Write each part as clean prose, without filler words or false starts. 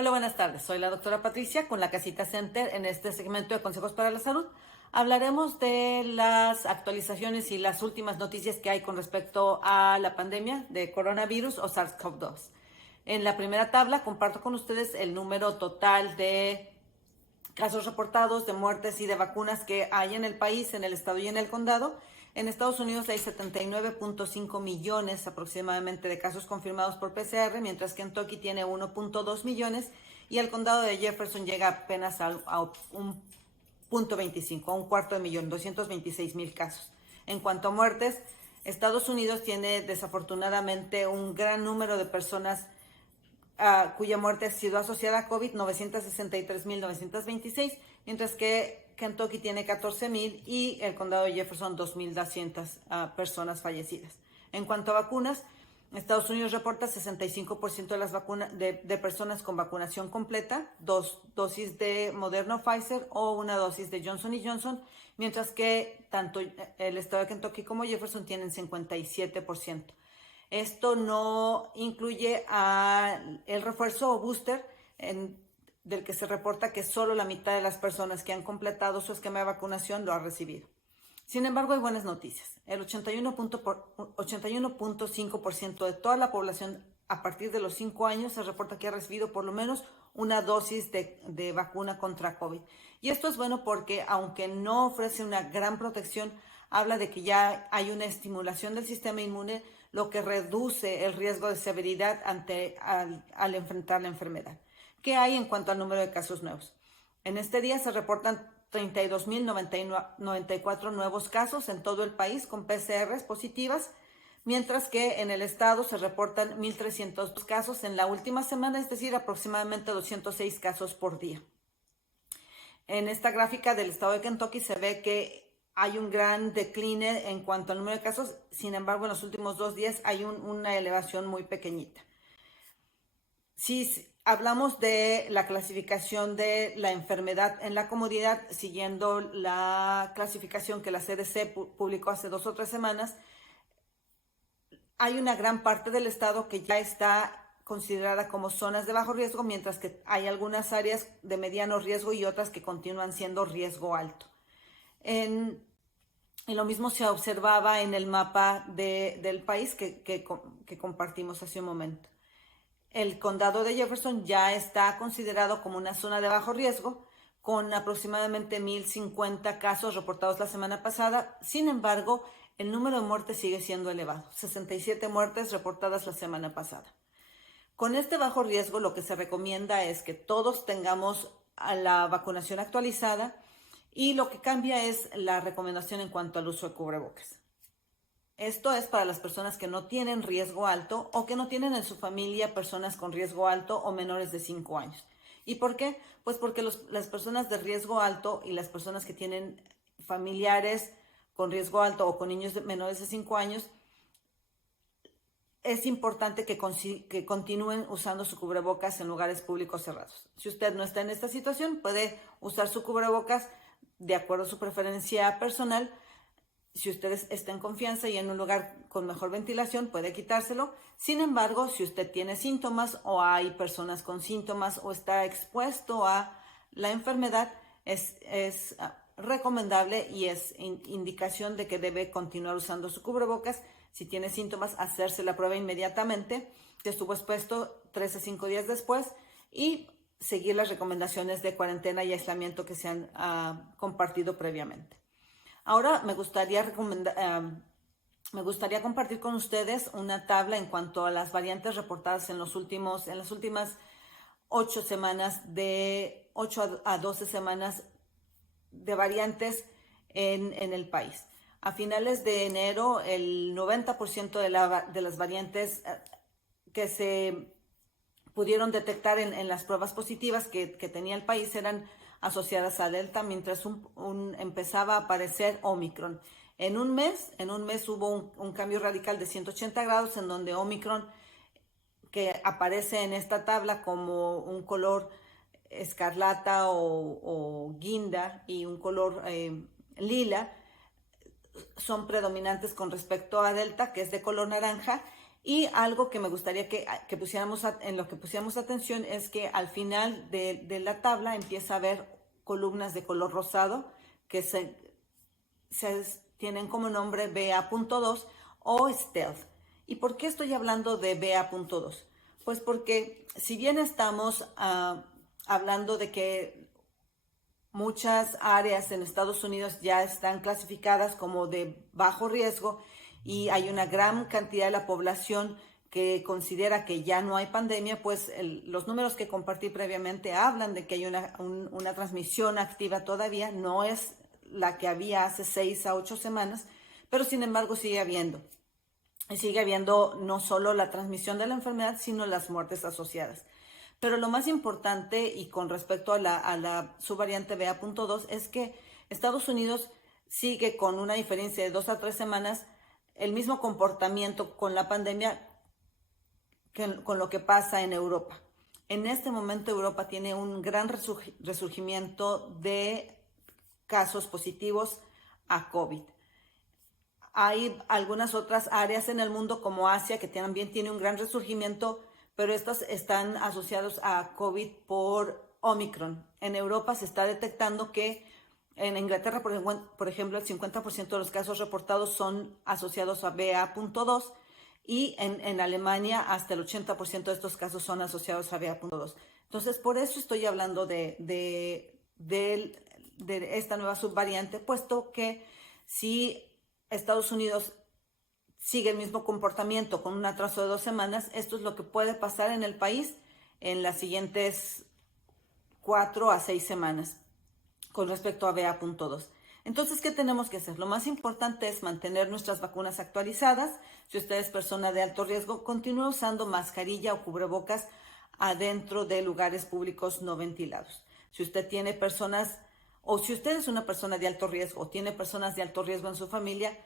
Hola, buenas tardes. Soy la doctora Patricia con la Casita Center. En este segmento de Consejos para la Salud hablaremos de las actualizaciones y las últimas noticias que hay con respecto a la pandemia de coronavirus o SARS-CoV-2. En la primera tabla comparto con ustedes el número total de casos reportados, de muertes y de vacunas que hay en el país, en el estado y en el condado. En Estados Unidos hay 79.5 millones aproximadamente de casos confirmados por PCR, mientras que Kentucky tiene 1.2 millones y el condado de Jefferson llega apenas a un punto 25, a un cuarto de millón, 226,000 casos. En cuanto a muertes, Estados Unidos tiene desafortunadamente un gran número de personas cuya muerte ha sido asociada a COVID, 963,926, mientras que Kentucky tiene 14,000 y el condado de Jefferson 2,200 personas fallecidas. En cuanto a vacunas, Estados Unidos reporta 65% de las vacunas de personas con vacunación completa, 2 dosis de Moderna o Pfizer o una dosis de Johnson Johnson, mientras que tanto el estado de Kentucky como Jefferson tienen 57%. Esto no incluye el refuerzo o booster del que se reporta que solo la mitad de las personas que han completado su esquema de vacunación lo ha recibido. Sin embargo, hay buenas noticias. El 81.5% de toda la población a partir de los 5 años se reporta que ha recibido por lo menos una dosis de vacuna contra COVID. Y esto es bueno porque, aunque no ofrece una gran protección, habla de que ya hay una estimulación del sistema inmune, lo que reduce el riesgo de severidad al enfrentar la enfermedad. ¿Qué hay en cuanto al número de casos nuevos? En este día se reportan 32,094 nuevos casos en todo el país con PCRs positivas, mientras que en el estado se reportan 1,302 casos en la última semana, es decir, aproximadamente 206 casos por día. En esta gráfica del estado de Kentucky se ve que hay un gran decline en cuanto al número de casos, sin embargo, en los últimos 2 días hay una elevación muy pequeñita. Si hablamos de la clasificación de la enfermedad en la comunidad, siguiendo la clasificación que la CDC publicó hace 2 o 3 semanas, hay una gran parte del estado que ya está considerada como zonas de bajo riesgo, mientras que hay algunas áreas de mediano riesgo y otras que continúan siendo riesgo alto. Y lo mismo se observaba en el mapa del país que compartimos hace un momento. El condado de Jefferson ya está considerado como una zona de bajo riesgo, con aproximadamente 1,050 casos reportados la semana pasada. Sin embargo, el número de muertes sigue siendo elevado, 67 muertes reportadas la semana pasada. Con este bajo riesgo, lo que se recomienda es que todos tengamos la vacunación actualizada y lo que cambia es la recomendación en cuanto al uso de cubrebocas. Esto es para las personas que no tienen riesgo alto o que no tienen en su familia personas con riesgo alto o menores de 5 años. ¿Y por qué? Pues porque las personas de riesgo alto y las personas que tienen familiares con riesgo alto o con niños menores de 5 años, es importante que continúen usando su cubrebocas en lugares públicos cerrados. Si usted no está en esta situación, puede usar su cubrebocas de acuerdo a su preferencia personal. Si usted está en confianza y en un lugar con mejor ventilación, puede quitárselo. Sin embargo, si usted tiene síntomas o hay personas con síntomas o está expuesto a la enfermedad, es recomendable y es indicación de que debe continuar usando su cubrebocas. Si tiene síntomas, hacerse la prueba inmediatamente, que estuvo expuesto 3 a 5 días después, y seguir las recomendaciones de cuarentena y aislamiento que se han compartido previamente. Ahora me gustaría compartir con ustedes una tabla en cuanto a las variantes reportadas en las últimas 8 semanas, de 8 a 12 semanas de variantes en el país. A finales de enero, el 90% de las variantes que se pudieron detectar en las pruebas positivas que tenía el país eran asociadas a Delta, mientras empezaba a aparecer Omicron. En un mes hubo un cambio radical de 180 grados en donde Omicron, que aparece en esta tabla como un color escarlata o guinda y un color lila, son predominantes con respecto a Delta, que es de color naranja, Y algo que me gustaría que pusiéramos, en lo que pusiéramos atención es que al final de la tabla empieza a haber columnas de color rosado que tienen como nombre BA.2 o Stealth. ¿Y por qué estoy hablando de BA.2? Pues porque si bien estamos hablando de que muchas áreas en Estados Unidos ya están clasificadas como de bajo riesgo y hay una gran cantidad de la población que considera que ya no hay pandemia, pues los números que compartí previamente hablan de que hay una transmisión activa todavía, no es la que había hace 6 a 8 semanas, pero sin embargo sigue habiendo. Y sigue habiendo no solo la transmisión de la enfermedad, sino las muertes asociadas. Pero lo más importante, y con respecto a la subvariante BA.2, es que Estados Unidos sigue con una diferencia de 2 a 3 semanas el mismo comportamiento con la pandemia con lo que pasa en Europa. En este momento Europa tiene un gran resurgimiento de casos positivos a COVID. Hay algunas otras áreas en el mundo como Asia que también tiene un gran resurgimiento, pero estas están asociados a COVID por Omicron. En Europa se está detectando que en Inglaterra, por ejemplo, el 50% de los casos reportados son asociados a BA.2 y en Alemania hasta el 80% de estos casos son asociados a BA.2. Entonces, por eso estoy hablando de esta nueva subvariante, puesto que si Estados Unidos sigue el mismo comportamiento con un atraso de 2 semanas, esto es lo que puede pasar en el país en las siguientes 4 a 6 semanas con respecto a BA.2. Entonces, ¿qué tenemos que hacer? Lo más importante es mantener nuestras vacunas actualizadas. Si usted es persona de alto riesgo, continúe usando mascarilla o cubrebocas adentro de lugares públicos no ventilados. Si usted tiene personas, o si usted es una persona de alto riesgo o tiene personas de alto riesgo en su familia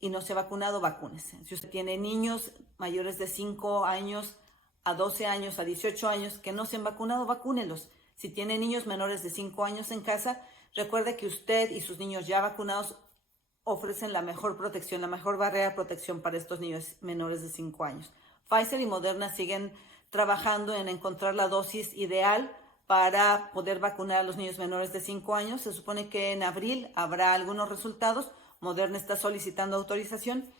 y no se ha vacunado, vacúnese. Si usted tiene niños mayores de 5 años a 12 años, a 18 años que no se han vacunado, vacúnelos. Si tiene niños menores de 5 años en casa, recuerde que usted y sus niños ya vacunados ofrecen la mejor protección, la mejor barrera de protección para estos niños menores de 5 años. Pfizer y Moderna siguen trabajando en encontrar la dosis ideal para poder vacunar a los niños menores de 5 años. Se supone que en abril habrá algunos resultados. Moderna está solicitando autorización.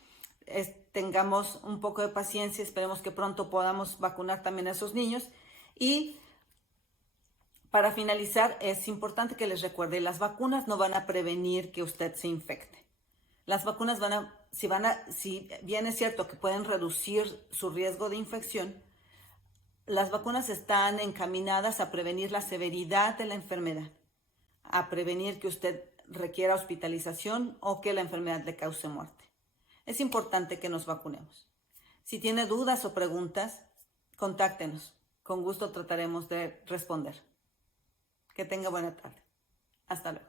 Tengamos un poco de paciencia, esperemos que pronto podamos vacunar también a esos niños. Y para finalizar, es importante que les recuerde, las vacunas no van a prevenir que usted se infecte. Las vacunas si bien es cierto que pueden reducir su riesgo de infección, las vacunas están encaminadas a prevenir la severidad de la enfermedad, a prevenir que usted requiera hospitalización o que la enfermedad le cause muerte. Es importante que nos vacunemos. Si tiene dudas o preguntas, contáctenos. Con gusto trataremos de responder. Que tenga buena tarde. Hasta luego.